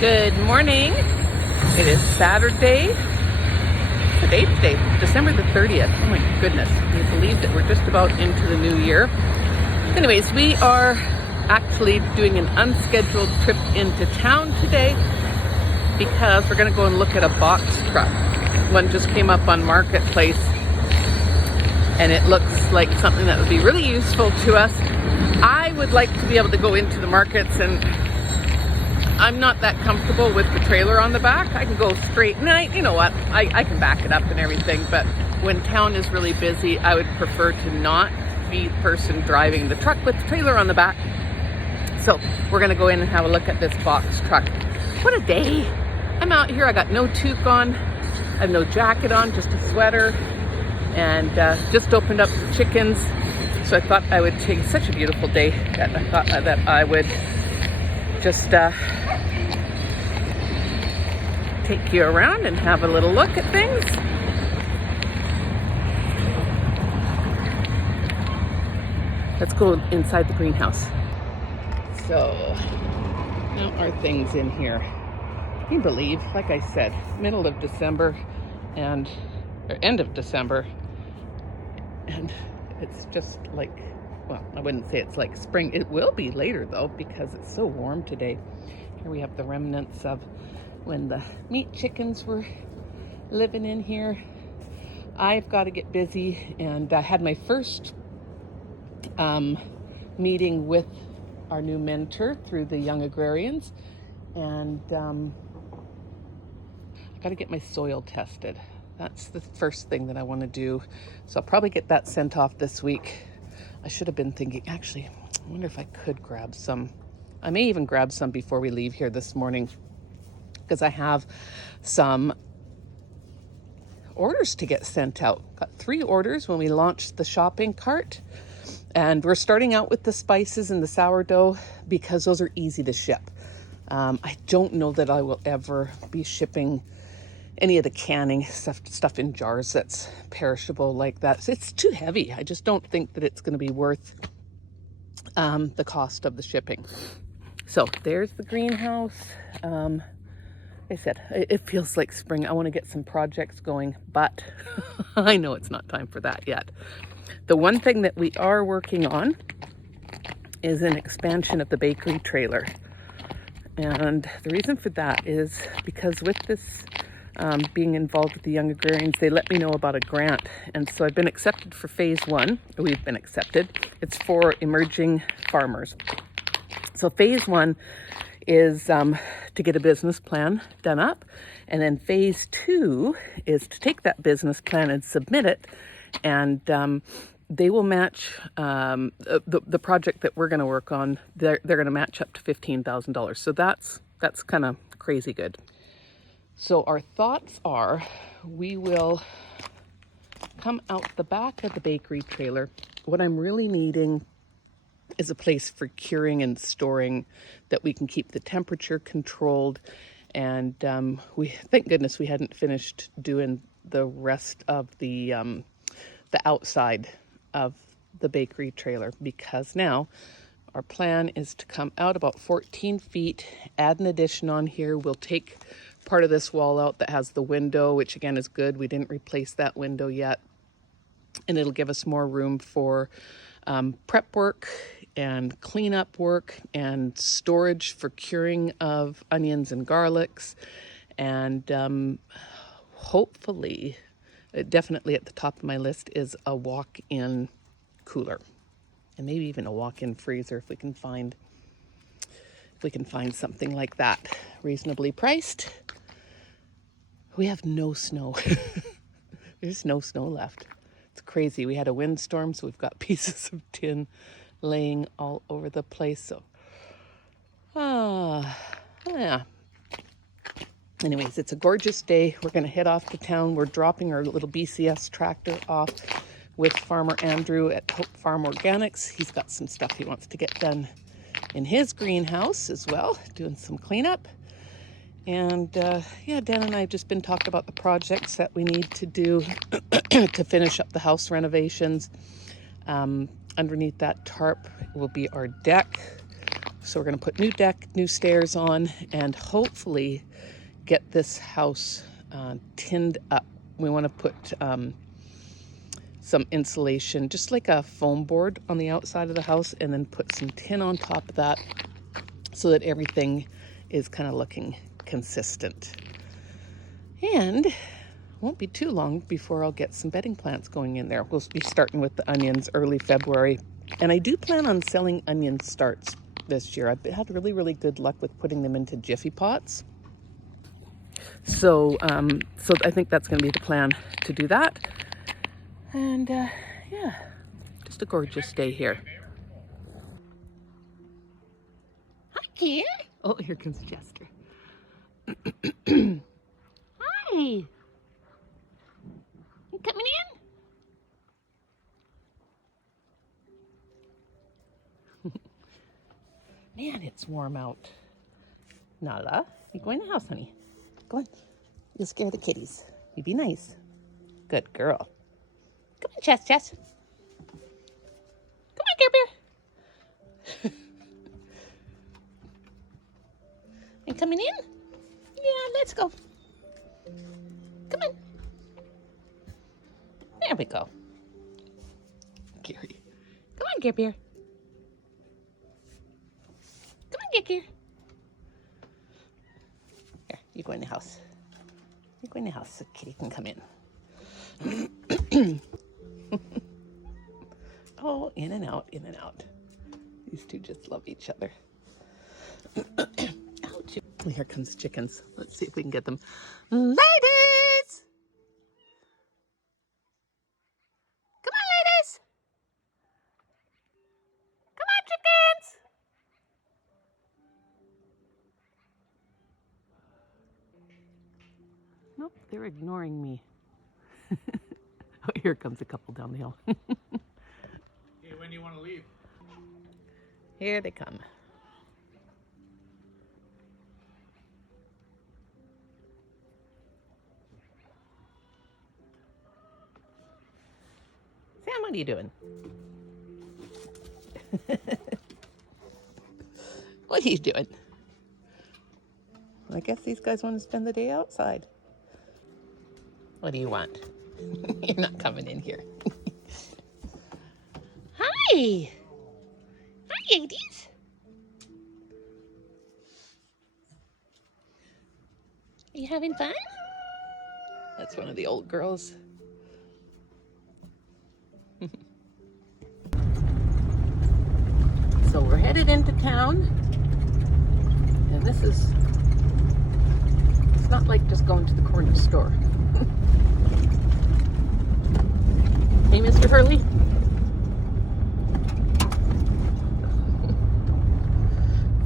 Good morning. It is Saturday. What's the date today? December the 30th. Oh my goodness. Can you believe that we're just about into the new year? Anyways, we are actually doing an unscheduled trip into town today because we're going to go and look at a box truck. One just came up on Marketplace and it looks like something that would be really useful to us. I would like to be able to go into the markets, and I'm not that comfortable with the trailer on the back. I can go straight, and you know what, I can back it up and everything, but when town is really busy, I would prefer to not be the person driving the truck with the trailer on the back. So we're gonna go in and have a look at this box truck. What a day. I'm out here, I got no toque on, I have no jacket on, just a sweater, and just opened up the chickens. So I thought I would take such a beautiful day that I thought that I would just take you around and have a little look at things. Let's go inside the greenhouse. So, how are things in here? Can you believe, like I said, middle of December or end of December, and it's just like, well, I wouldn't say it's like spring. It will be later though, because it's so warm today. Here we have the remnants of when the meat chickens were living in here. I've got to get busy, and I had my first meeting with our new mentor through the Young Agrarians, and I got to get my soil tested. That's the first thing that I want to do. So I'll probably get that sent off this week. I should have been thinking, actually, I wonder if I could grab some. I may even grab some before we leave here this morning, because I have some orders to get sent out. Got 3 orders when we launched the shopping cart. And we're starting out with the spices and the sourdough because those are easy to ship. I don't know that I will ever be shipping any of the canning stuff in jars that's perishable like that. It's too heavy. I just don't think that it's going to be worth the cost of the shipping. So there's the greenhouse. Like I said, it feels like spring. I want to get some projects going, but I know it's not time for that yet. The one thing that we are working on is an expansion of the bakery trailer. And the reason for that is because with this being involved with the Young Agrarians, they let me know about a grant. And so I've been accepted for phase 1. We've been accepted. It's for emerging farmers. So phase 1 is to get a business plan done up. And then phase 2 is to take that business plan and submit it. And they will match the project that we're going to work on. They're going to match up to $15,000. So that's kind of crazy good. So our thoughts are, we will come out the back of the bakery trailer. What I'm really needing is a place for curing and storing that we can keep the temperature controlled. And thank goodness we hadn't finished doing the rest of the outside of the bakery trailer, because now our plan is to come out about 14 feet, add an addition on here. We'll take part of this wall out that has the window, which again is good. We didn't replace that window yet. And it'll give us more room for prep work and cleanup work and storage for curing of onions and garlics. And hopefully, definitely at the top of my list is a walk-in cooler, and maybe even a walk-in freezer if we can find something like that reasonably priced. We have no snow. There's no snow left. It's crazy. We had a windstorm, so we've got pieces of tin laying all over the place. So yeah. Anyways, it's a gorgeous day. We're going to head off to town. We're dropping our little BCS tractor off with Farmer Andrew at Hope Farm Organics. He's got some stuff he wants to get done in his greenhouse as well, doing some cleanup. And Dan and I have just been talking about the projects that we need to do to finish up the house renovations. Underneath that tarp will be our deck. So we're going to put new deck, new stairs on, and hopefully get this house tinned up. We want to put some insulation, just like a foam board on the outside of the house, and then put some tin on top of that so that everything is kind of looking consistent. And it won't be too long before I'll get some bedding plants going in there. We'll be starting with the onions early February. And I do plan on selling onion starts this year. I've had really, really good luck with putting them into Jiffy pots. So I think that's going to be the plan, to do that. And yeah, just a gorgeous day here. Hi, Kier. Oh, here comes Chester. Hi. You coming in? Man, it's warm out. Nala, you go in the house, honey. Go on. You'll scare the kitties. You be nice. Good girl. Come on, Chess. Come on, Care Bear. And coming in? Yeah, let's go. Come on. There we go. Gary. Come on, Care Bear. Come on, Gary. Here, you go in the house. You go in the house so Kitty can come in. Oh, in and out, in and out. These two just love each other. Ouch. Here comes chickens. Let's see if we can get them. Ladies! Come on, ladies! Come on, chickens! Nope, they're ignoring me. Oh, here comes a couple down the hill. Hey, when do you want to leave? Here they come. Sam, what are you doing? What are you doing? I guess these guys want to spend the day outside. What do you want? You're not coming in here. Hi! Hi, ladies! Are you having fun? That's one of the old girls. So we're headed into town. And this is, it's not like just going to the corner store. Hey, Mr. Hurley.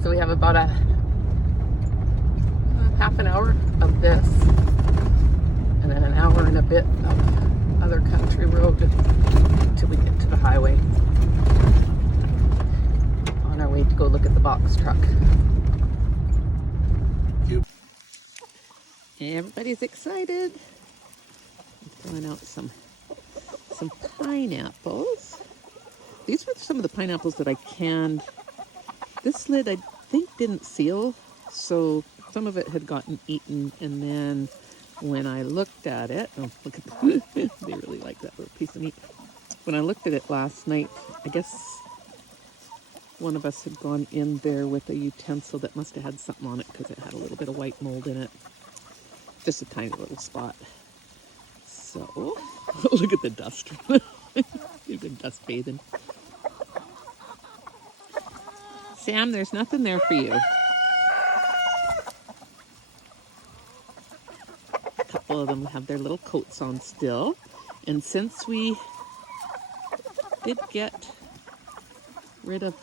So we have about a half an hour of this, and then an hour and a bit of other country road until we get to the highway. On our way to go look at the box truck. Everybody's excited. I'm pulling out some pineapples. These were some of the pineapples that I canned. This lid I think didn't seal, so some of it had gotten eaten, and then when I looked at it, oh look at that, they really like that little piece of meat. When I looked at it last night, I guess one of us had gone in there with a utensil that must have had something on it because it had a little bit of white mold in it. Just a tiny little spot. So, look at the dust. You've been dust bathing. Sam, there's nothing there for you. A couple of them have their little coats on still. And since we did get rid of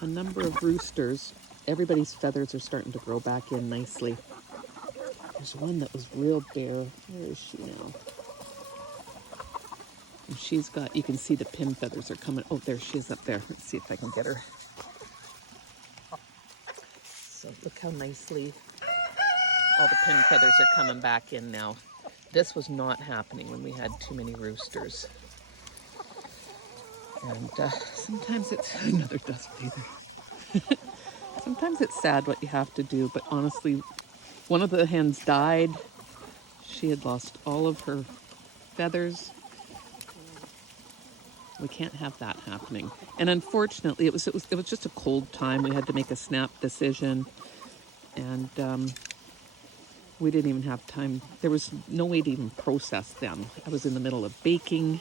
a number of roosters, everybody's feathers are starting to grow back in nicely. There's one that was real bare. Where is she now? And she's got, you can see the pin feathers are coming. Oh, there she is up there. Let's see if I can get her. So look how nicely all the pin feathers are coming back in now. This was not happening when we had too many roosters. And sometimes it's another dust bather. Sometimes it's sad what you have to do, but honestly, one of the hens died. She had lost all of her feathers. We can't have that happening. And unfortunately, it was just a cold time. We had to make a snap decision, and we didn't even have time. There was no way to even process them. I was in the middle of baking,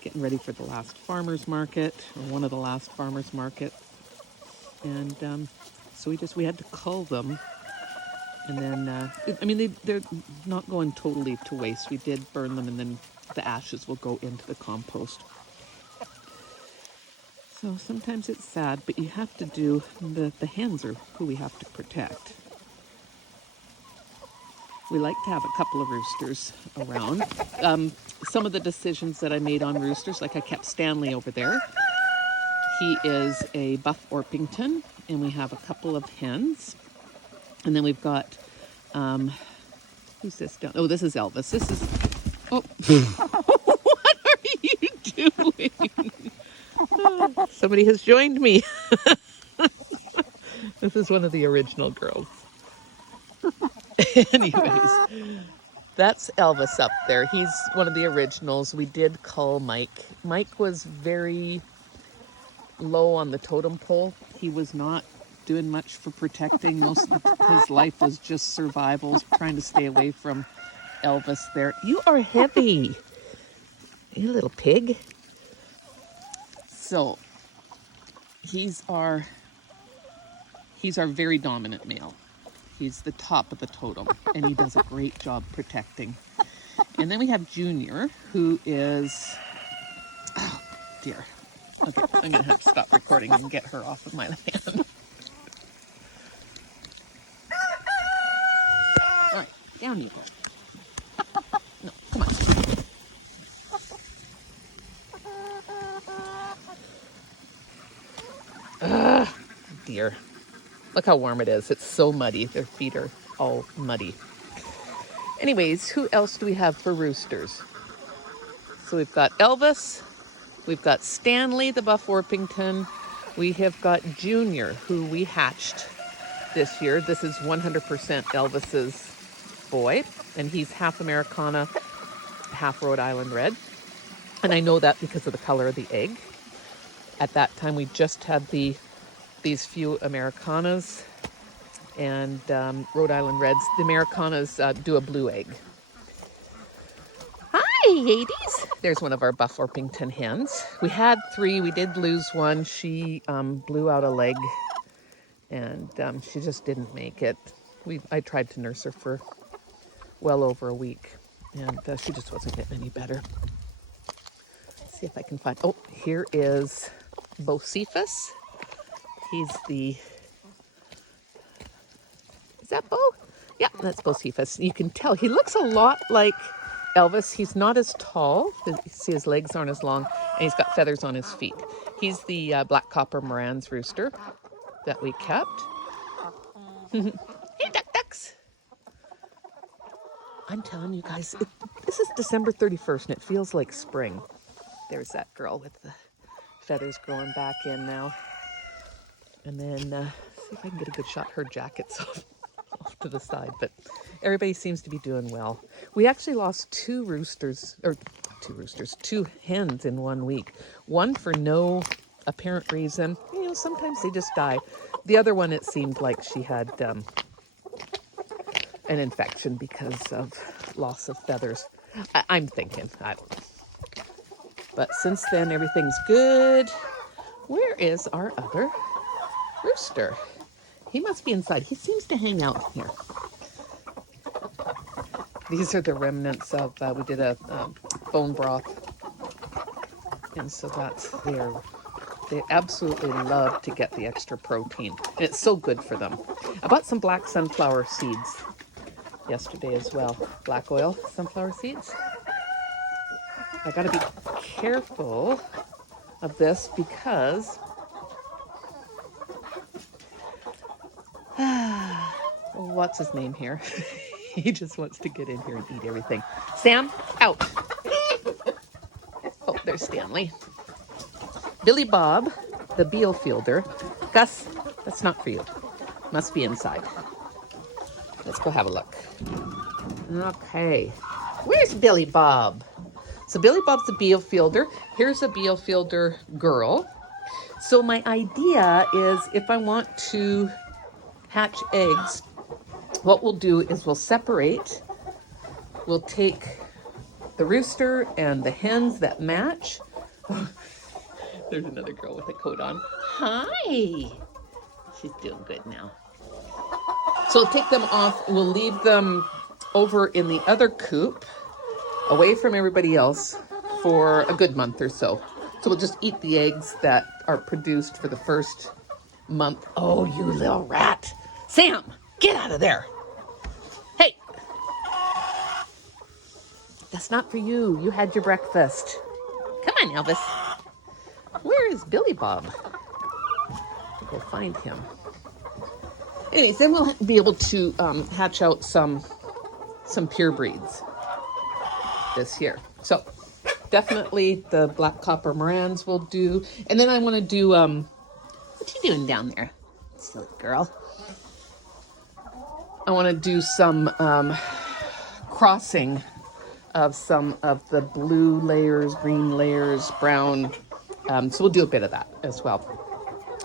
getting ready for the last farmer's market, or one of the last farmer's markets. And so we had to cull them. And then, they're not going totally to waste. We did burn them, and then the ashes will go into the compost. So sometimes it's sad, but you have to do, the hens are who we have to protect. We like to have a couple of roosters around. Some of the decisions that I made on roosters, like I kept Stanley over there. He is a Buff Orpington, and we have a couple of hens. And then we've got, who's this down? Oh, this is Elvis. This is, oh, what are you doing? Somebody has joined me. This is one of the original girls. Anyways, that's Elvis up there. He's one of the originals. We did cull Mike. Mike was very low on the totem pole. He was not doing much for protecting. Most of his life was just survival, trying to stay away from Elvis there. You are heavy, you little pig. So he's our very dominant male. He's the top of the totem, and he does a great job protecting. And then we have Junior, who is, oh dear. Okay, I'm gonna have to stop recording and get her off of my hand. All right, down you go. No, come on. Dear. Look how warm it is. It's so muddy. Their feet are all muddy. Anyways, who else do we have for roosters? So we've got Elvis. We've got Stanley, the Buff Orpington. We have got Junior, who we hatched this year. This is 100% Elvis's boy, and he's half Americana, half Rhode Island Red. And I know that because of the color of the egg. At that time, we just had these few Americanas and Rhode Island Reds. The Americanas do a blue egg. Hi, ladies. There's one of our Buff Orpington hens. We had 3. We did lose one. She blew out a leg, and she just didn't make it. I tried to nurse her for well over a week, and she just wasn't getting any better. Let's see if I can find... Oh, here is Bocephus. He's the... Is that Bo? Yeah, that's Bocephus. You can tell he looks a lot like Elvis. He's not as tall. You see his legs aren't as long, and he's got feathers on his feet. He's the Black Copper Moran's rooster that we kept. Hey, ducks. I'm telling you guys, this is December 31st, and it feels like spring. There's that girl with the feathers growing back in now. And then, see if I can get a good shot. Her jacket's off to the side, but everybody seems to be doing well. We actually lost 2 hens in 1 week. One for no apparent reason. You know, sometimes they just die. The other one, it seemed like she had an infection because of loss of feathers. I'm thinking. But since then, everything's good. Where is our other rooster? He must be inside. He seems to hang out here. These are the remnants of, we did a bone broth. And so they absolutely love to get the extra protein. And it's so good for them. I bought some black sunflower seeds yesterday as well. Black oil sunflower seeds. I gotta be careful of this because what's his name here? He just wants to get in here and eat everything. Sam, out. Oh, there's Stanley. Billy Bob, the Beal fielder. Gus, that's not for you. Must be inside. Let's go have a look. Okay. Where's Billy Bob? So Billy Bob's a Bielefelder. Here's a Bielefelder girl. So my idea is if I want to hatch eggs, what we'll do is we'll separate. We'll take the rooster and the hens that match. There's another girl with a coat on. Hi. She's doing good now. So we'll take them off. We'll leave them over in the other coop, away from everybody else, for a good month or so. So we'll just eat the eggs that are produced for the first month. Oh, you little rat. Sam, get out of there. Hey. That's not for you. You had your breakfast. Come on, Elvis. Where is Billy Bob? To go find him. Anyways, then we'll be able to hatch out some pure breeds this year. So definitely the black copper Morans will do. And then I want to do, what you doing down there, silly girl? I want to do some crossing of some of the blue layers, green layers, brown. So we'll do a bit of that as well,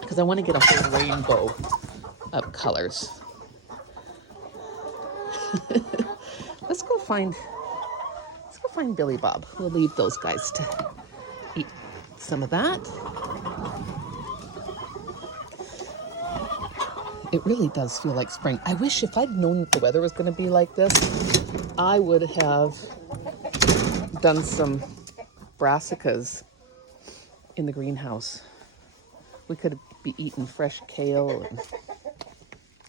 because I want to get a whole rainbow of colors. Let's go find Billy Bob. We'll leave those guys to eat some of that. It really does feel like spring. I wish if I'd known that the weather was going to be like this, I would have done some brassicas in the greenhouse. We could be eating fresh kale and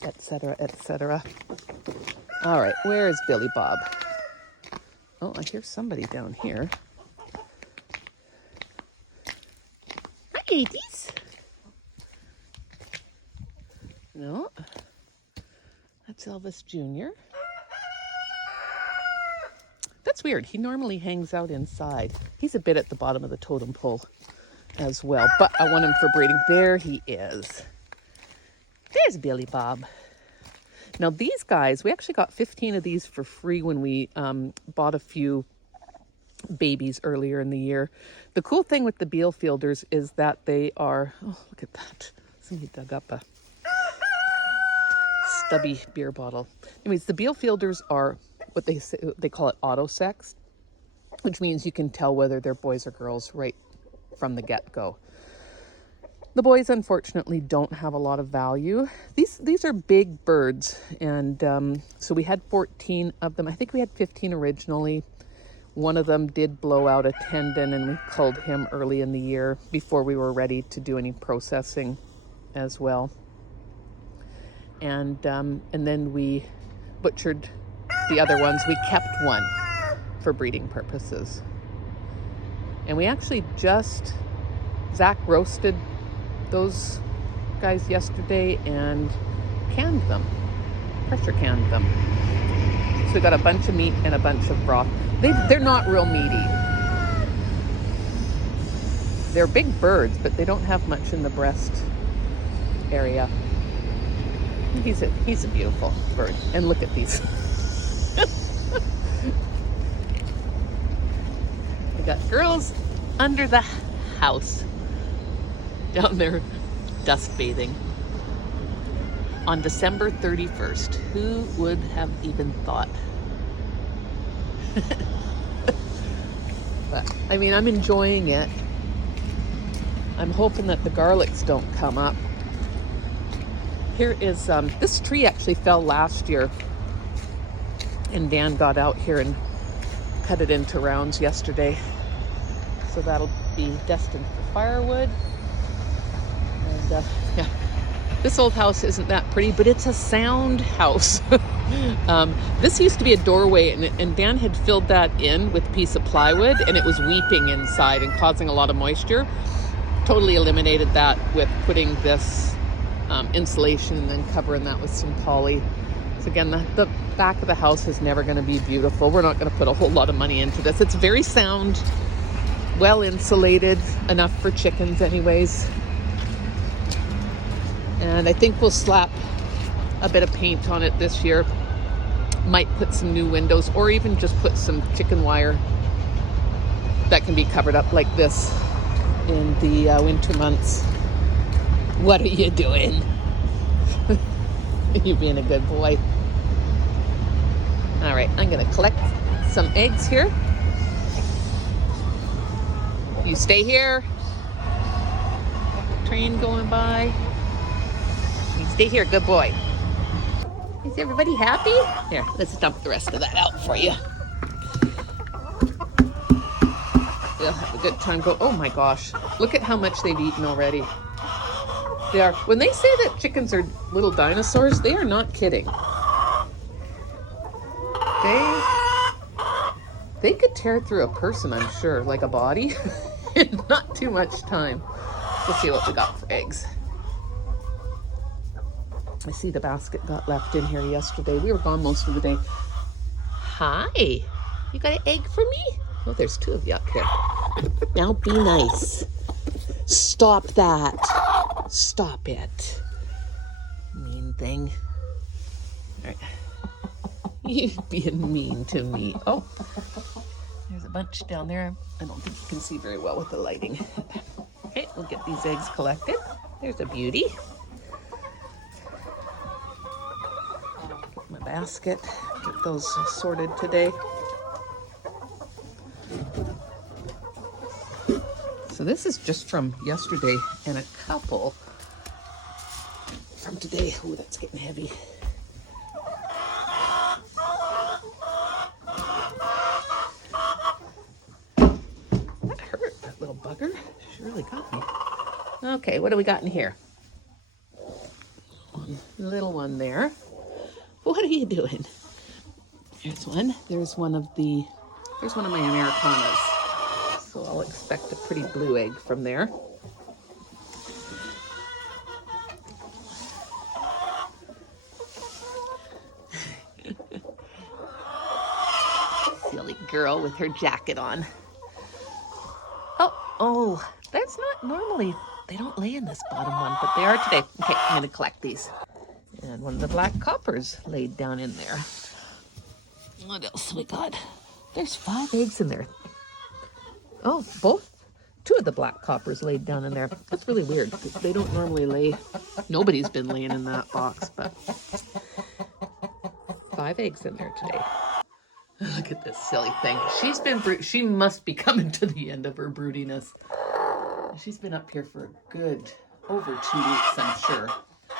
etc., etc. All right, where is Billy Bob? Oh, I hear somebody down here. Hi, ladies. No, that's Elvis Jr. That's weird. He normally hangs out inside. He's a bit at the bottom of the totem pole as well, but I want him for breeding. There he is. There's Billy Bob. Now these guys, we actually got 15 of these for free when we bought a few babies earlier in the year. The cool thing with the Bielefelders is that they are, oh, look at that. Somebody dug up a stubby beer bottle. Anyways, the Bielefelders are what they call it auto-sex, which means you can tell whether they're boys or girls right from the get-go. The boys, unfortunately, don't have a lot of value. These are big birds, and so we had 14 of them. I think we had 15 originally. One of them did blow out a tendon, and we culled him early in the year before we were ready to do any processing as well. And then we butchered the other ones. We kept one for breeding purposes. And we actually Zach roasted those guys yesterday and canned them, pressure canned them. So we got a bunch of meat and a bunch of broth. They're not real meaty. They're big birds, but they don't have much in the breast area. He's a beautiful bird. And look at these. We got girls under the house down there dust bathing on December 31st. Who would have even thought? But I mean, I'm enjoying it. I'm hoping that the garlics don't come up. Here is this tree actually fell last year, and Dan got out here and cut it into rounds yesterday, so that'll be destined for firewood. And yeah, this old house isn't that pretty, but it's a sound house. This used to be a doorway, and Dan had filled that in with a piece of plywood, and it was weeping inside and causing a lot of moisture. Totally eliminated that with putting this insulation and then covering that with some poly. So again, the back of the house is never going to be beautiful. We're not going to put a whole lot of money into this. It's very sound, well insulated, enough for chickens anyways. And I think we'll slap a bit of paint on it this year. Might put some new windows or even just put some chicken wire that can be covered up like this in the winter months. What are you doing? You being a good boy. All right, I'm gonna collect some eggs here. You stay here. Train going by. You stay here, good boy. Is everybody happy? Here, let's dump the rest of that out for you. They'll have a good time. Oh my gosh, look at how much they've eaten already. They are. When they say that chickens are little dinosaurs, they are not kidding. They could tear through a person, I'm sure, like a body, in not too much time. Let's see what we got for eggs. I see the basket got left in here yesterday. We were gone most of the day. Hi, you got an egg for me? Oh, there's two of you up here. Now be nice. Stop that. Stop it. Mean thing. All right. You being mean to me. Oh, there's a bunch down there. I don't think you can see very well with the lighting. Okay, we'll get these eggs collected. There's a beauty. Get my basket. Get those sorted today. So this is just from yesterday and a couple from today. Oh, that's getting heavy. That hurt, that little bugger. She really got me. Okay, what do we got in here? Little one there. What are you doing? There's one. There's one of my Americanas. So I'll expect a pretty blue egg from there. Silly girl with her jacket on. Oh, that's not normally, they don't lay in this bottom one, but they are today. Okay, I'm gonna collect these. And one of the black coppers laid down in there. What else we got? There's 5 eggs in there. Oh, two of the black coppers laid down in there. That's really weird. They don't normally lay. Nobody's been laying in that box, but 5 eggs in there today. Look at this silly thing. She must be coming to the end of her broodiness. She's been up here for a good over 2 weeks, I'm sure.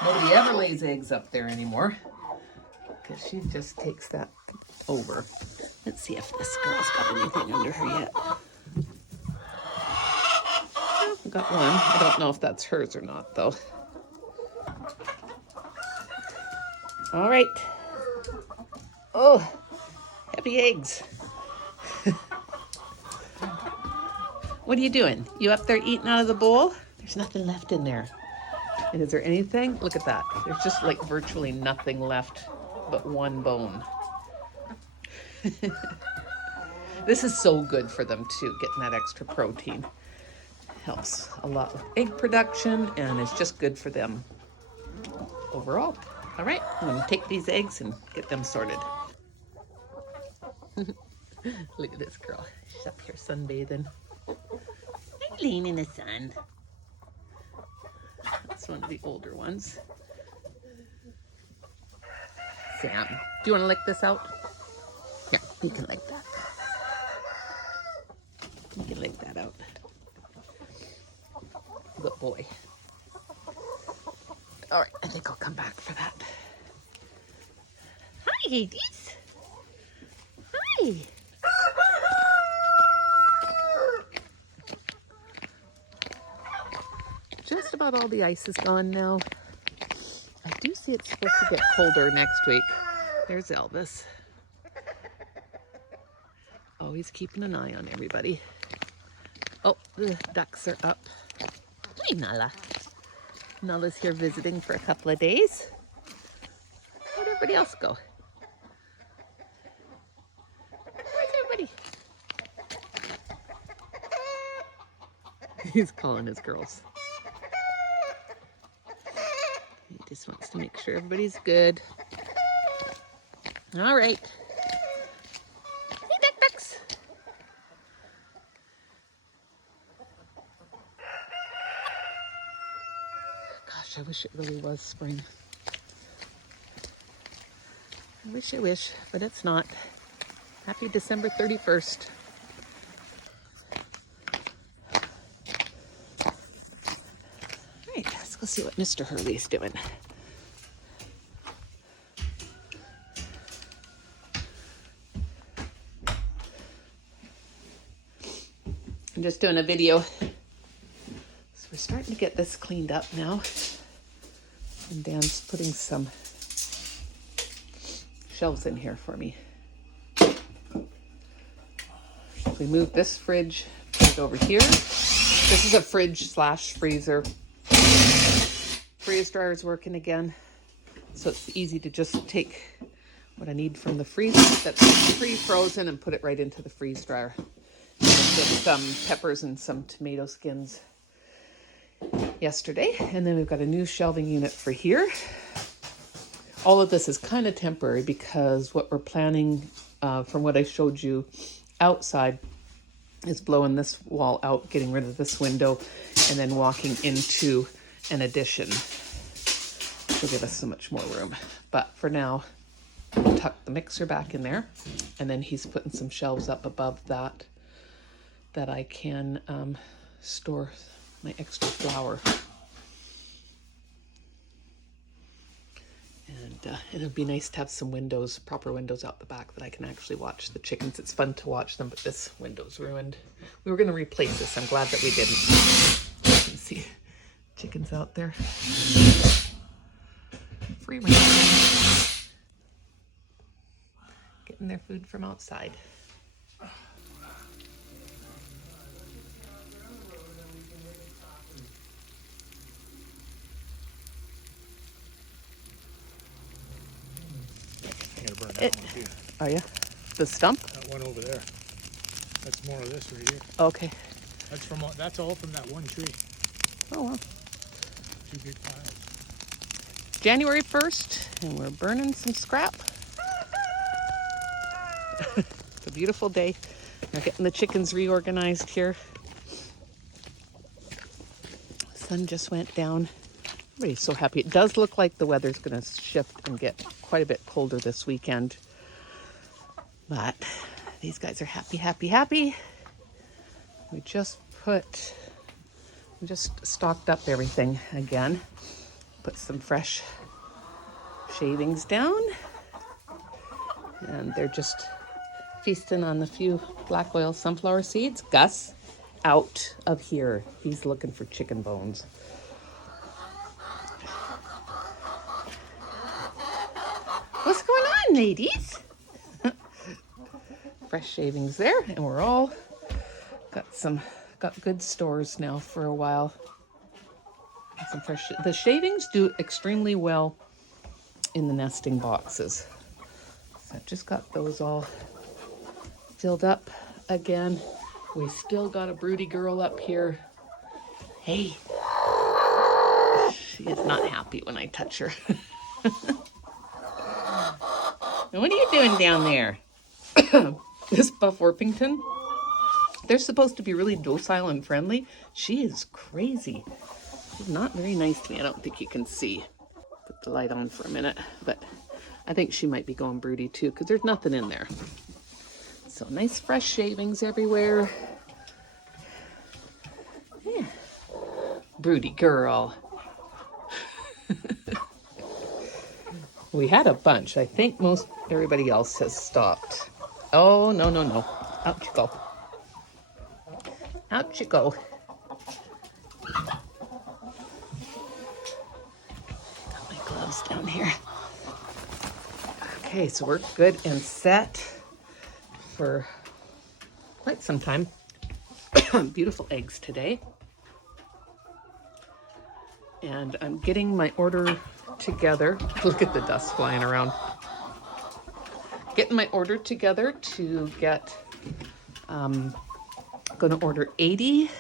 Nobody ever lays eggs up there anymore because she just takes that over. Let's see if this girl's got anything under her yet. I got one. I don't know if that's hers or not, though. All right. Oh, heavy eggs. What are you doing? You up there eating out of the bowl? There's nothing left in there. And is there anything? Look at that. There's just like virtually nothing left but one bone. This is so good for them too, getting that extra protein. Helps a lot with egg production and it's just good for them overall. All right, I'm gonna take these eggs and get them sorted. Look at this girl. She's up here sunbathing. I'm laying in the sun. That's one of the older ones. Sam, do you want to lick this out? Here, you can lick that. You can lick that out. Good boy. All right, I think I'll come back for that. Hi, Hades. Hi. Just about all the ice is gone now. I do see it's supposed to get colder next week. There's Elvis. Always keeping an eye on everybody. Oh, the ducks are up. Hi, Nala. Nala's here visiting for a couple of days. Where'd everybody else go? Where's everybody? He's calling his girls. Just wants to make sure everybody's good. All right. Hey, ducks. Gosh, I wish it really was spring. I wish, but it's not. Happy December 31st. All right, let's go see what Mr. Hurley's doing. I'm just doing a video. So we're starting to get this cleaned up now. And Dan's putting some shelves in here for me. We moved this fridge, put it over here. This is a fridge slash freezer. Freeze dryer is working again. So it's easy to just take what I need from the freezer that's pre-frozen and put it right into the freeze dryer. I did some peppers and some tomato skins yesterday. And then we've got a new shelving unit for here. All of this is kind of temporary because what we're planning, from what I showed you outside, is blowing this wall out, getting rid of this window, and then walking into an addition. It'll give us so much more room. But for now, we'll tuck the mixer back in there, and then he's putting some shelves up above that I can store my extra flour. And it'll be nice to have some windows, proper windows out the back that I can actually watch the chickens. It's fun to watch them, but this window's ruined. We were going to replace this. I'm glad that we didn't. You can see chickens out there. Free range. Getting their food from outside. Oh yeah, the stump. That one over there. That's more of this right here. Okay. That's all from that one tree. Oh wow. 2 big piles. January 1st, and we're burning some scrap. It's a beautiful day. We're getting the chickens reorganized here. The sun just went down. Everybody's so happy. It does look like the weather's going to shift and get quite a bit colder this weekend. But these guys are happy, happy, happy. We just stocked up everything again. Put some fresh shavings down. And they're just feasting on the few black oil sunflower seeds. Gus, out of here. He's looking for chicken bones. What's going on, ladies? Fresh shavings there, and we're all got good stores now for a while. Some fresh. The shavings do extremely well in the nesting boxes. So I've just got those all filled up again. We still got a broody girl up here. Hey, she is not happy when I touch her. What are you doing down there? This Buff Orpington, they're supposed to be really docile and friendly. She is crazy. She's not very nice to me. I don't think you can see. Put the light on for a minute, but I think she might be going broody too because there's nothing in there. So nice fresh shavings everywhere. Yeah. Broody girl. We had a bunch. I think everybody else has stopped. Oh, no. Out you go. Out you go. Got my gloves down here. Okay, so we're good and set for quite some time. Beautiful eggs today. And I'm getting my order together. Look at the dust flying around. Getting my order together to get, I'm going to order 80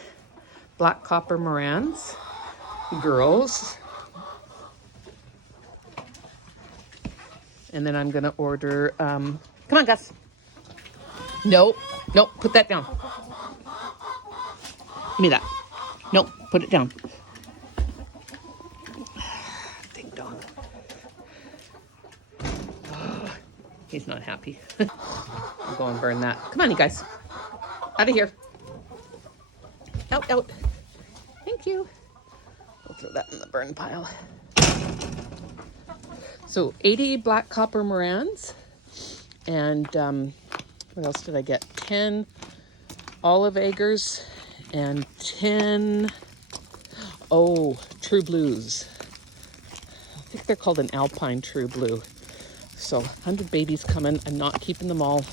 black copper Morans, girls, And then I'm gonna order, come on, Gus. No, no, put that down. Give me that. Nope, put it down. Ding dong. Oh, he's not happy. I'll go and burn that. Come on, you guys. Out of here. Out, out. Thank you. We'll throw that in the burn pile. So 80 black copper Morans. And what else did I get? 10 olive eggers and 10, True Blues. I think they're called an Alpine True Blue. So 100 babies coming. I'm not keeping them all.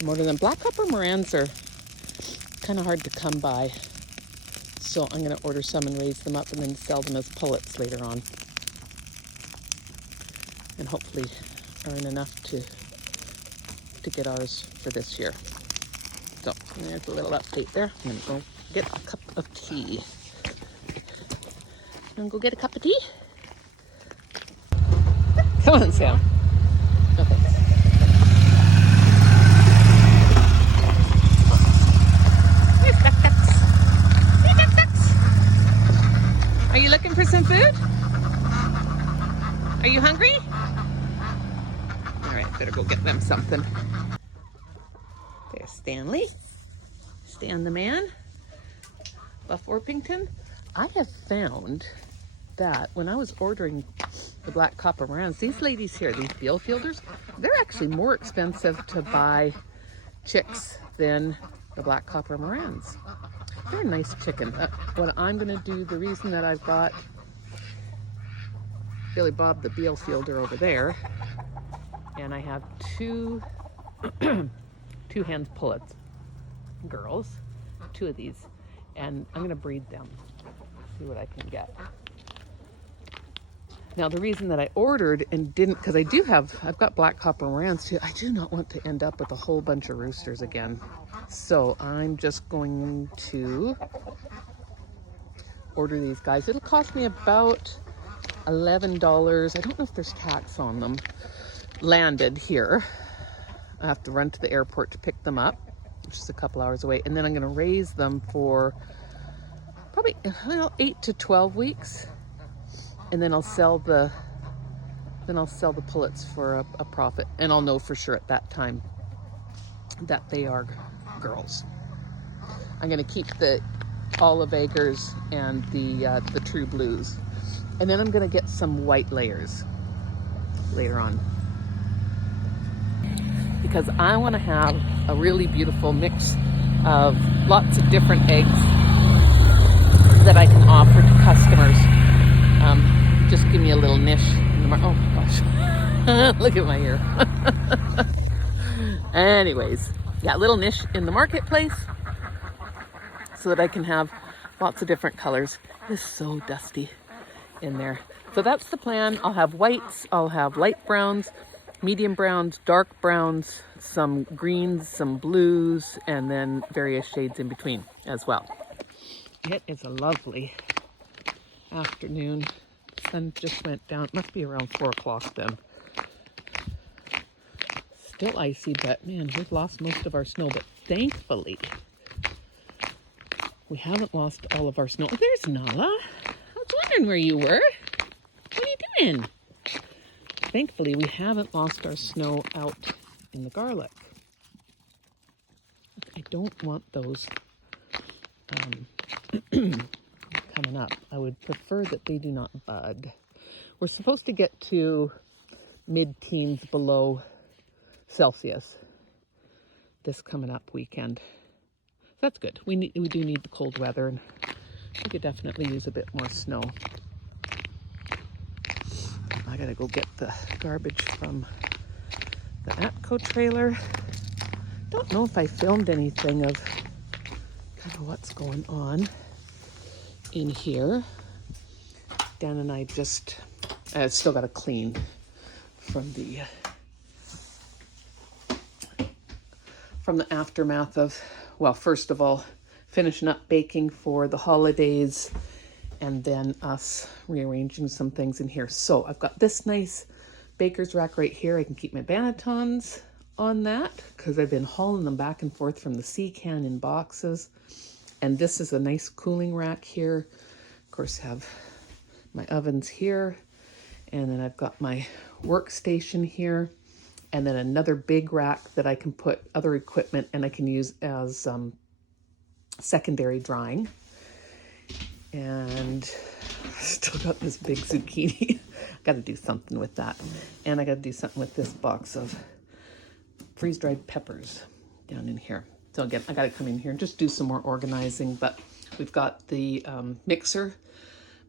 I'm ordering them. Black copper Morans are kind of hard to come by. So I'm going to order some and raise them up and then sell them as pullets later on. And hopefully earn enough to get ours for this year. So there's a little update there. I'm gonna go get a cup of tea. I'm gonna go get a cup of tea. Come on, Sam. Okay. Here's duck ducks. Hey, duck ducks. Are you looking for some food? Are you hungry? All right, better go get them something. There's Stanley. Stan the man. Buff Orpington. I have found that when I was ordering the black copper Morans, these ladies here, these Bielefielders, they're actually more expensive to buy chicks than the black copper Morans. They're a nice chicken. What I'm going to do, the reason that I've got Billy Bob the Bielfielder over there, and I have two hen pullets, girls, 2 of these, and I'm gonna breed them, see what I can get. Now the reason that I ordered and didn't, because I've got black copper Morans too, I do not want to end up with a whole bunch of roosters again. So I'm just going to order these guys. It'll cost me about $11. I don't know if there's tax on them. Landed here. I have to run to the airport to pick them up, which is a couple hours away, and then I'm going to raise them for probably 8 to 12 weeks, and then I'll sell the pullets for a profit, and I'll know for sure at that time that they are girls. I'm going to keep the olive eggers and the True Blues, and then I'm going to get some white layers later on, because I want to have a really beautiful mix of lots of different eggs that I can offer to customers. Just give me a little niche in the market. Oh gosh, look at my ear. Anyways, yeah, little niche in the marketplace so that I can have lots of different colors. It's so dusty in there. So that's the plan. I'll have whites, I'll have light browns, medium browns, dark browns, some greens, some blues, and then various shades in between as well. It is a lovely afternoon. Sun just went down. It must be around 4 o'clock then. Still icy, but man, we've lost most of our snow. But thankfully, we haven't lost all of our snow. Oh, there's Nala. I was wondering where you were. What are you doing? Thankfully, we haven't lost our snow out in the garlic. I don't want those coming up. I would prefer that they do not bud. We're supposed to get to mid-teens below Celsius this coming up weekend. That's good. We do need the cold weather, and we could definitely use a bit more snow. I gotta go get the garbage from the Atco trailer. Don't know if I filmed anything of kind of what's going on in here. Dan and I just still got to clean from the aftermath of, well, first of all, finishing up baking for the holidays, and then us rearranging some things in here. So I've got this nice baker's rack right here, I can keep my bannetons on that because I've been hauling them back and forth from the Sea Can in boxes. And this is a nice cooling rack here. Of course, have my ovens here. And then I've got my workstation here. And then another big rack that I can put other equipment and I can use as secondary drying. And still got this big zucchini. Got to do something with that. And I got to do something with this box of freeze-dried peppers down in here. So again, I got to come in here and just do some more organizing. But we've got the mixer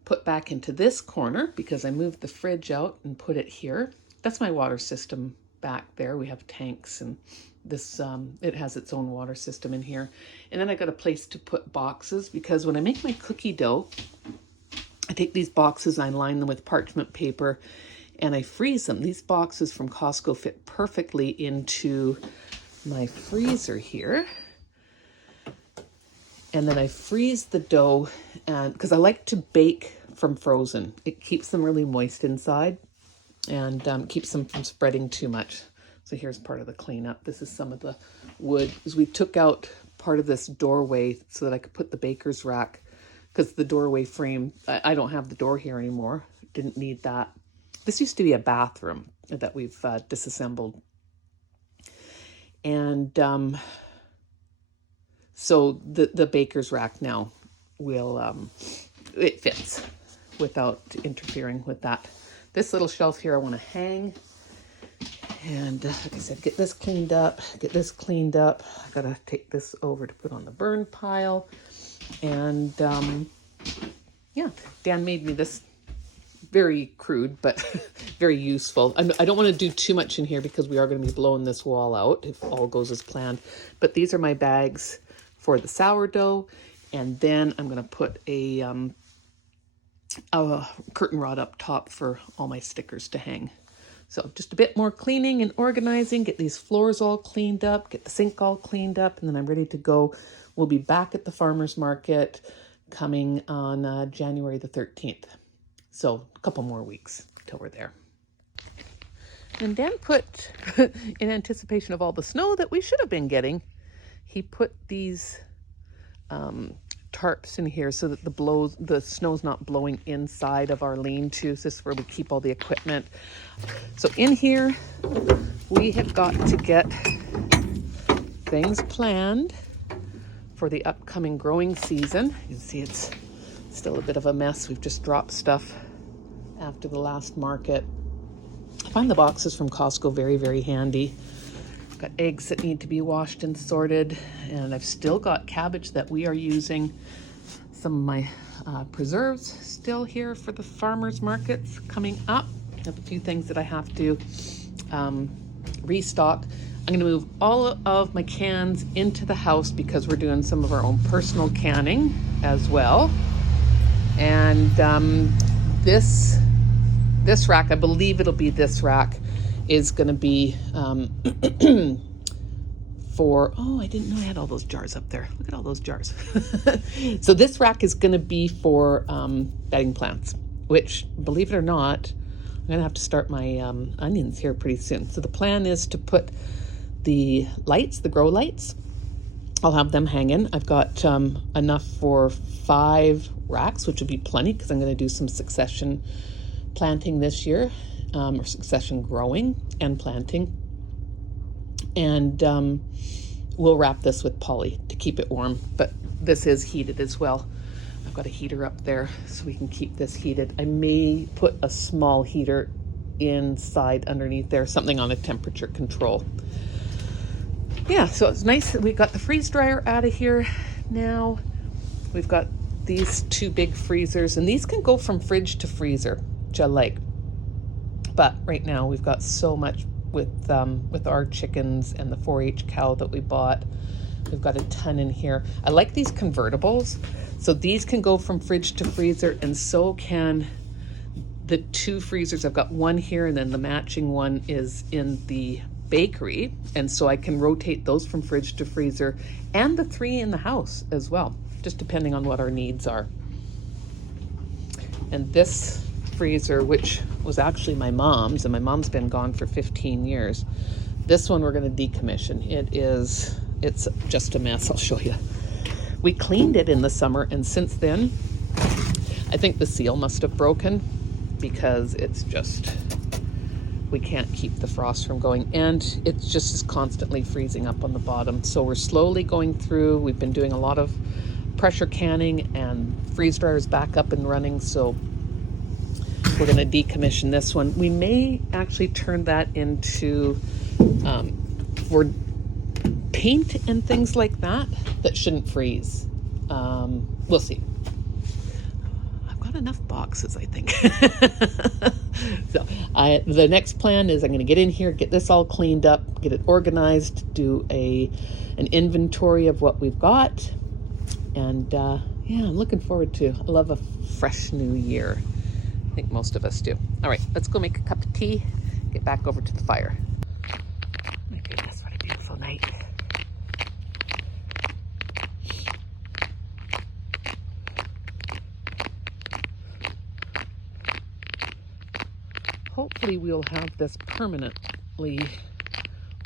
put back into this corner because I moved the fridge out and put it here. That's my water system back there. We have tanks and this, it has its own water system in here. And then I got a place to put boxes because when I make my cookie dough, I take these boxes, I line them with parchment paper and I freeze them. These boxes from Costco fit perfectly into my freezer here. And then I freeze the dough and because I like to bake from frozen. It keeps them really moist inside and keeps them from spreading too much. So here's part of the cleanup. This is some of the wood. As we took out part of this doorway so that I could put the baker's rack because the doorway frame, I don't have the door here anymore. Didn't need that. This used to be a bathroom that we've disassembled. And so the baker's rack now will, it fits without interfering with that. This little shelf here I want to hang. And like I said, get this cleaned up, get this cleaned up. I gotta take this over to put on the burn pile. And yeah, Dan made me this very crude, but very useful. I don't want to do too much in here because we are going to be blowing this wall out if all goes as planned. But these are my bags for the sourdough. And then I'm going to put a curtain rod up top for all my stickers to hang. So just a bit more cleaning and organizing, get these floors all cleaned up, get the sink all cleaned up, and then I'm ready to go. We'll be back at the farmer's market coming on January the 13th. So a couple more weeks till we're there. And Dan put, in anticipation of all the snow that we should have been getting, he put these tarps in here so that the snow's not blowing inside of our lean-to. This is where we keep all the equipment. So in here, we have got to get things planned for the upcoming growing season. You can see it's still a bit of a mess. We've just dropped stuff after the last market. I find the boxes from Costco very, very handy. I've got eggs that need to be washed and sorted, and I've still got cabbage that we are using. Some of my preserves still here for the farmers markets coming up. I have a few things that I have to restock. I'm going to move all of my cans into the house because we're doing some of our own personal canning as well. And this rack, I believe it'll be this rack, is going to be for, oh, I didn't know I had all those jars up there. Look at all those jars. So this rack is going to be for bedding plants, which, believe it or not, I'm going to have to start my onions here pretty soon. So the plan is to put the lights, the grow lights, I'll have them hanging. I've got enough for 5 racks, which would be plenty because I'm going to do some succession planting this year, or succession growing and planting. And we'll wrap this with poly to keep it warm, but this is heated as well. I've got a heater up there so we can keep this heated. I may put a small heater inside underneath there, something on a temperature control. Yeah, so it's nice. We've got the freeze dryer out of here now. We've got these 2 big freezers, and these can go from fridge to freezer, which I like. But right now we've got so much with our chickens and the 4-H cow that we bought. We've got a ton in here. I like these convertibles. So these can go from fridge to freezer, and so can the 2 freezers. I've got one here, and then the matching one is in the bakery, and so I can rotate those from fridge to freezer, and the 3 in the house as well, just depending on what our needs are. And this freezer, which was actually my mom's, and my mom's been gone for 15 years. This one we're going to decommission. It's just a mess. I'll show you. We cleaned it in the summer, and since then, I think the seal must have broken because it's just, we can't keep the frost from going, and it's just is constantly freezing up on the bottom. So we're slowly going through. We've been doing a lot of pressure canning, and freeze dryers back up and running, so we're going to decommission this one. We may actually turn that into for paint and things like that shouldn't freeze. We'll see. I've got enough boxes, I think. So the next plan is I'm going to get in here, get this all cleaned up, get it organized, do an inventory of what we've got, and yeah, I'm looking forward to. I love a fresh new year. I think most of us do. All right, let's go make a cup of tea, get back over to the fire. My goodness, what a beautiful night. Hopefully we'll have this permanently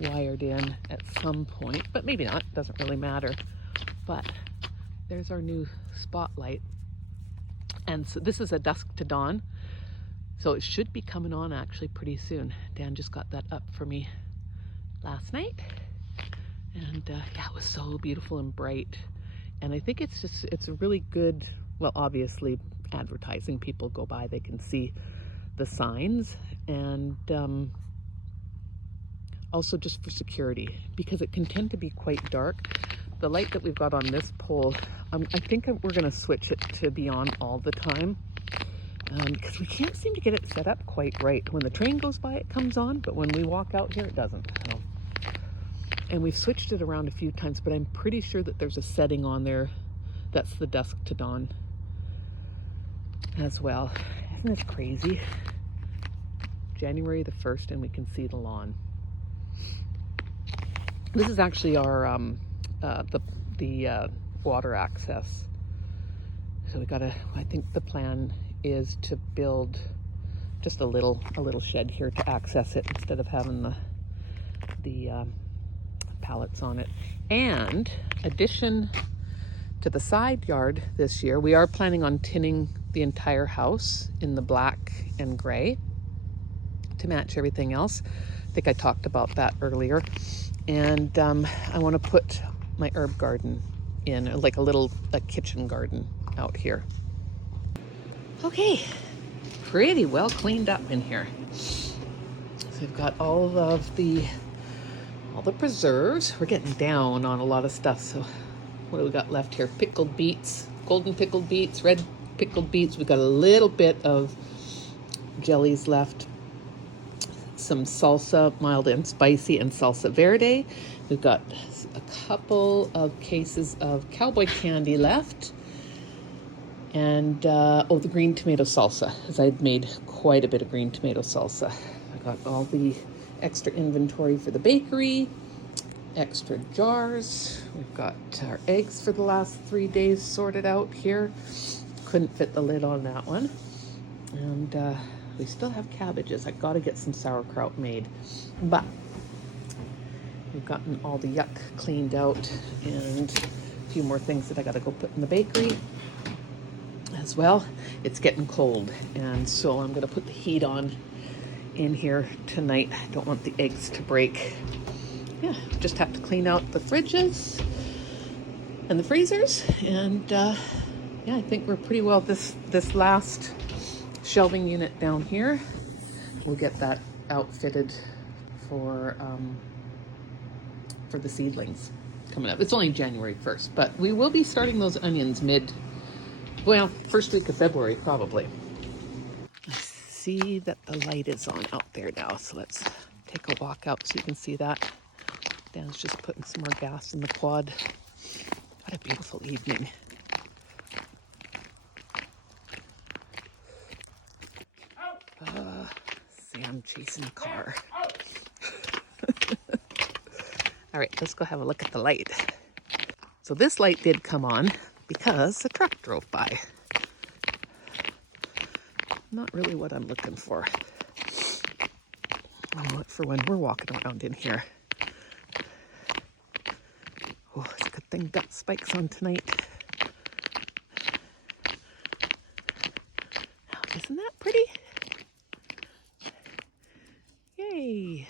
wired in at some point, but maybe not, doesn't really matter. But there's our new spotlight. And so this is a dusk to dawn, so it should be coming on actually pretty soon. Dan just got that up for me last night, and yeah, it was so beautiful and bright. And I think it's a really good, well, obviously advertising. People go by, they can see the signs, and also just for security, because it can tend to be quite dark. The light that we've got on this pole, I think we're going to switch it to be on all the time, because we can't seem to get it set up quite right. When the train goes by, it comes on, but when we walk out here, it doesn't. So. And we've switched it around a few times, but I'm pretty sure that there's a setting on there that's the dusk to dawn as well. Isn't this crazy? January the 1st, and we can see the lawn. This is actually our the water access. So we gotta, I think the plan is to build just a little shed here to access it instead of having the pallets on it. And addition to the side yard this year, we are planning on tinning the entire house in the black and gray to match everything else. I think I talked about that earlier. And I want to put my herb garden in, like a kitchen garden out here. Okay, pretty well cleaned up in here. So we've got all the preserves. We're getting down on a lot of stuff. So what do we got left here? Pickled beets, golden pickled beets, red pickled beets. We've got a little bit of jellies left. Some salsa, mild and spicy, and salsa verde. We've got a couple of cases of cowboy candy left. And, the green tomato salsa, as I'd made quite a bit of green tomato salsa. I got all the extra inventory for the bakery, extra jars. We've got our eggs for the last 3 days sorted out here. Couldn't fit the lid on that one. And we still have cabbages. I gotta get some sauerkraut made. But we've gotten all the yuck cleaned out, and a few more things that I gotta go put in the bakery as well. It's getting cold, and so I'm gonna put the heat on in here tonight. I don't want the eggs to break. Yeah, just have to clean out the fridges and the freezers, and yeah, I think we're pretty well. This last shelving unit down here, we'll get that outfitted for the seedlings coming up. It's only January 1st, but we will be starting those onions first week of February probably. I see that the light is on out there now, so let's take a walk out so you can see that. Dan's just putting some more gas in the quad. What a beautiful evening. Sam chasing a car. All right, let's go have a look at the light. So this light did come on because a truck drove by. not really what I'm looking for. I want it for when we're walking around in here. Oh, it's a good thing got spikes on tonight. Oh, isn't that pretty? Yay!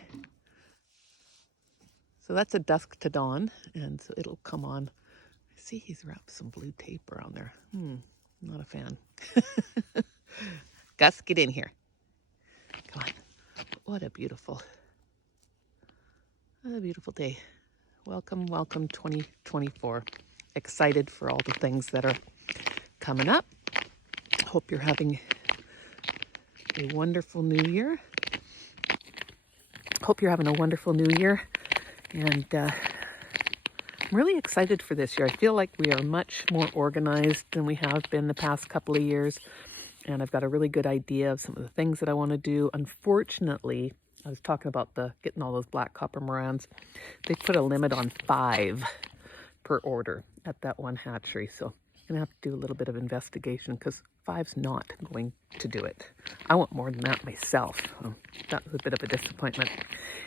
So that's a dusk to dawn, and so it'll come on. I see he's wrapped some blue tape around there. Not a fan. Gus, get in here. Come on. What a beautiful day. Welcome, welcome 2024. Excited for all the things that are coming up. Hope you're having a wonderful new year. And I'm really excited for this year. I feel like we are much more organized than we have been the past couple of years. And I've got a really good idea of some of the things that I want to do. Unfortunately, I was talking about getting all those black copper morans. They put a limit on 5 per order at that one hatchery. So I'm going to have to do a little bit of investigation because 5's not going to do it. I want more than that myself. That was a bit of a disappointment.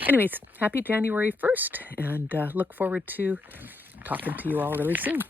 Anyways, happy January 1st, and look forward to talking to you all really soon.